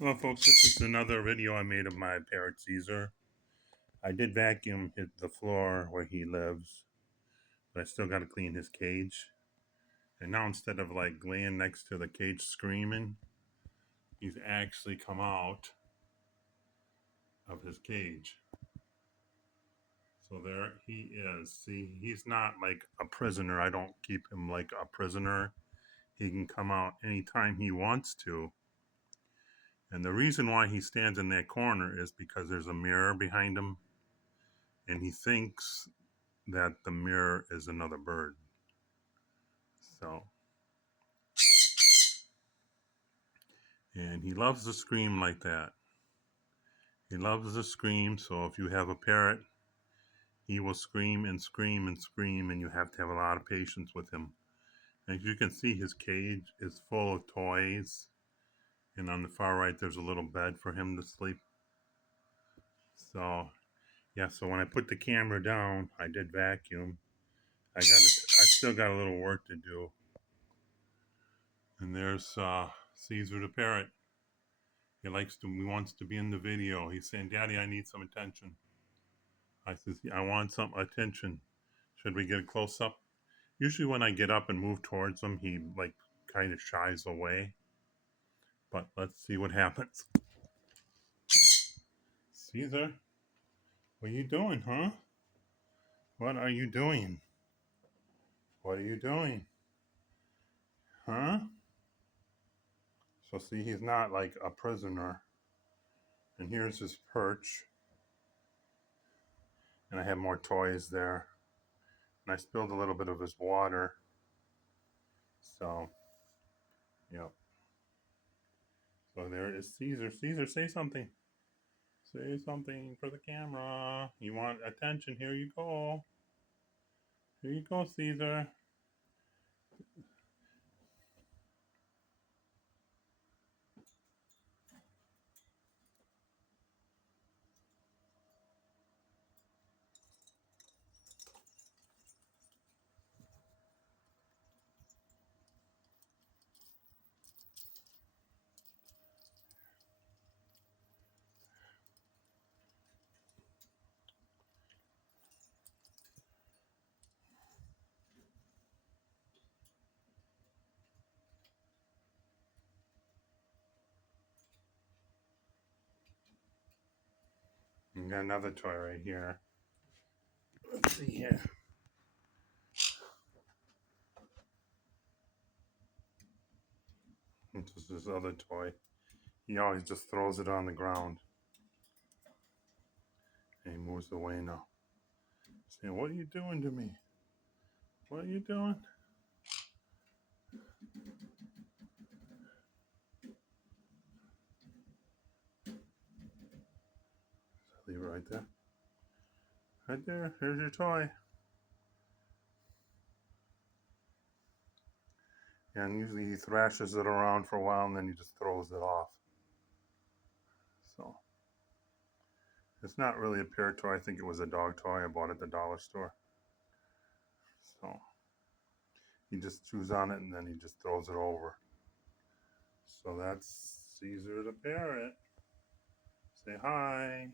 Well, folks, this is another video I made of my parrot Caesar. I did vacuum the floor where he lives, but I still got to clean his cage. And now instead of like laying next to the cage screaming, he's actually come out of his cage. So there he is. See, he's not like a prisoner. I don't keep him like a prisoner. He can come out anytime he wants to. And the reason why he stands in that corner is because there's a mirror behind him, and he thinks that the mirror is another bird. So, and he loves to scream like that. He loves to scream. So if you have a parrot, he will scream and scream and scream, and you have to have a lot of patience with him. As you can see, his cage is full of toys, and on the far right, there's a little bed for him to sleep. So, yeah. So when I put the camera down, I did vacuum. I still got a little work to do. And there's Caesar the parrot. He wants to be in the video. He's saying, "Daddy, I need some attention." I says, "I want some attention. Should we get a close up?" Usually when I get up and move towards him, he like kind of shies away. But let's see what happens. Caesar, what are you doing, huh? What are you doing? What are you doing? Huh? So see, he's not like a prisoner. And here's his perch. And I have more toys there. And I spilled a little bit of his water. So, yep. So there is Caesar. Caesar, say something. Say something for the camera. You want attention? Here you go. Here you go, Caesar. We got another toy right here. Let's see here. This is his other toy. He always just throws it on the ground. And he moves away now. Saying, "What are you doing to me? What are you doing?" Leave it right there. Right there. Here's your toy. And usually he thrashes it around for a while and then he just throws it off. So it's not really a parrot toy. I think it was a dog toy I bought at the dollar store. So he just chews on it and then he just throws it over. So that's Caesar the parrot. Say hi.